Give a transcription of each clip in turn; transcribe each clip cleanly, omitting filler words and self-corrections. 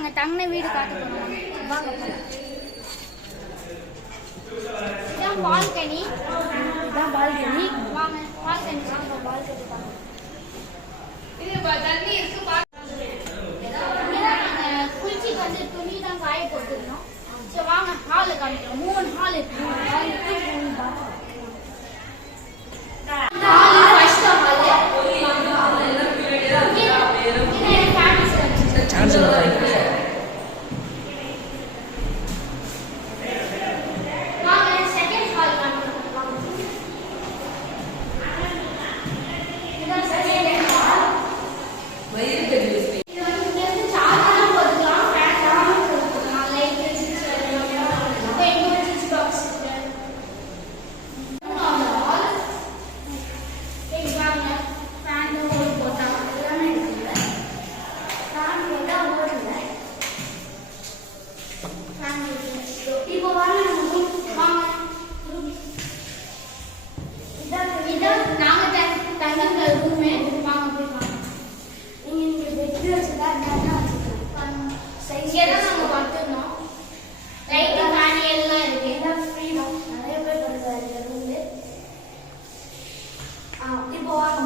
நாங்க தங்கின வீடு காட்ட போறோம். வாங்க. இதான் பால்கனி. வாங்க பால்கனி வாங்க. இது தண்ணி இருக்கு பாருங்க. நாங்க குளிச்சிட்டு வந்து துணி தான் காய போட்டுருந்தோம். சரி வாங்க ஹால் காமிக்கிறோம். 3 ஹால் இருக்கு. 3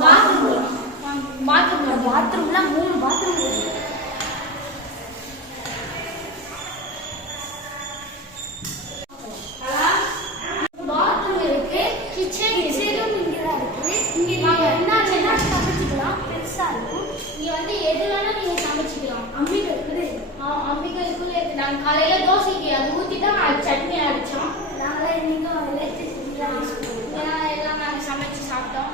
பாத்ரூம். பாத்ரூம்ல 3 பாத்ரூம் இருக்கு. பாத்ரூம் இருக்கு. கிச்சனும் இங்கதான் இருக்கு. இங்க என்ன சமைச்சுக்கலாம். பெருசா இருக்கும். இங்க வந்து எது வேணா நீங்க சமைச்சுக்கலாம். அம்மிகள் இருக்குது. அம்மிகளுக்குள்ள இருக்கு. நாங்க காலையில தோசைக்கு அது ஊத்திட்டா சட்னி அரைச்சோம். நாங்களே இன்னைக்கும் எல்லாம் நாங்க சமைச்சு சாப்பிட்டோம்.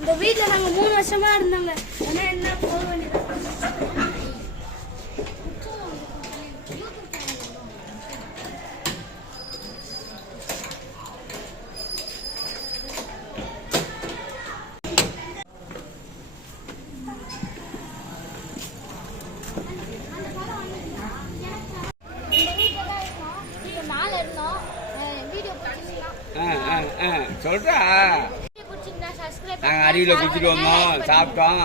இந்த வீட்டுல நாங்க 3 வருஷமா இருந்தாங்க. என்ன போக வேண்டியது. சொல்றா நாங்க அருவியில குளிச்சுட்டு வந்தோம், சாப்பிட்டோம்.